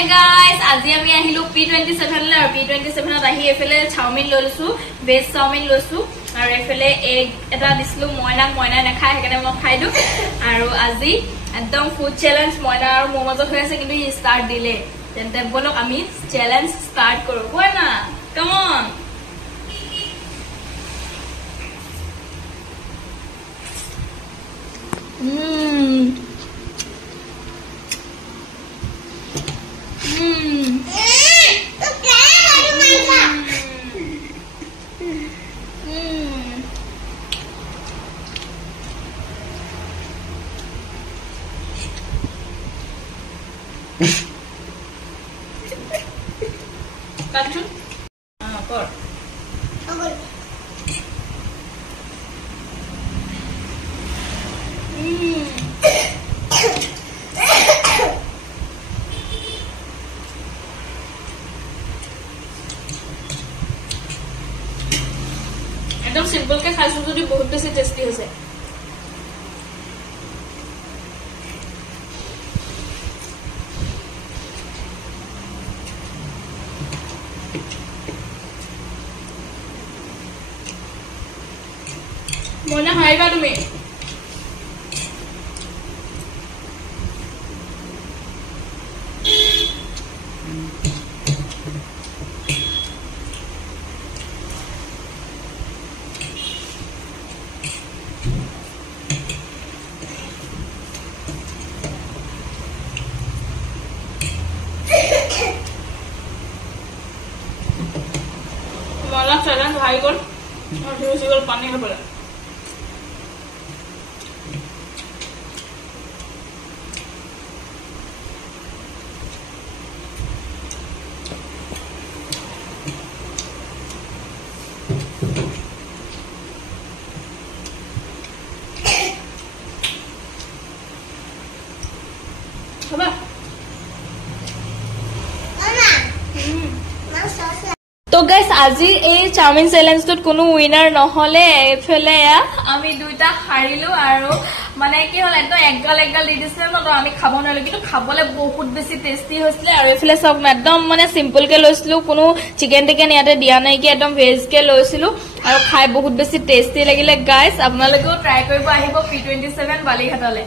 Hi guys, আজি আমি আহিলো P27 লে আৰু P27 ত আহি এফালে চাওমিন লৈছো ভেজ চাওমিন লৈছো আৰু এফালে এগ এটা দিছলো ময়না নাখায় হেকানে মই খাইলো আৰু আজি একদম ফুড চ্যালেঞ্জ ময়না আৰু মোৰ মাজত হৈ আছে কিন্তু ই স্টাৰ্ট দিলে তেন্তে বলক আমি চ্যালেঞ্জ স্টাৰ্ট কৰো ময়না কাম অন Cartoon? Por. एकदम सिंपल के खाइছো যদি বহুত বেশি টেস্টি হৈছে মনে হাইবা তুমি वाला चैलेंज हाई कर और फिर उसी को पानी का पड़ा तो गाइस আজি এই চাওমিন চ্যালেঞ্জত কোনো উইনার নহলে এফালে আমি দুইটা হারিলো আৰু মানে কি হল এত একগাল দি দিছিল ন তো আমি খাব নলে কিন্তু খাবলে বহুত বেছি টেস্টি হৈছিল আৰু এফালে সব একদম মানে সিম্পল কে লৈছিলো কোনো চিকেন টিকেন ইয়াতে দিয়া নাই কি একদম ভেজ কে লৈছিলো আৰু খাই বহুত বেছি টেস্টি লাগিলে গাইস আপোনালোকেও ট্ৰাই কৰিব আহিব P27 বালিঘাটলে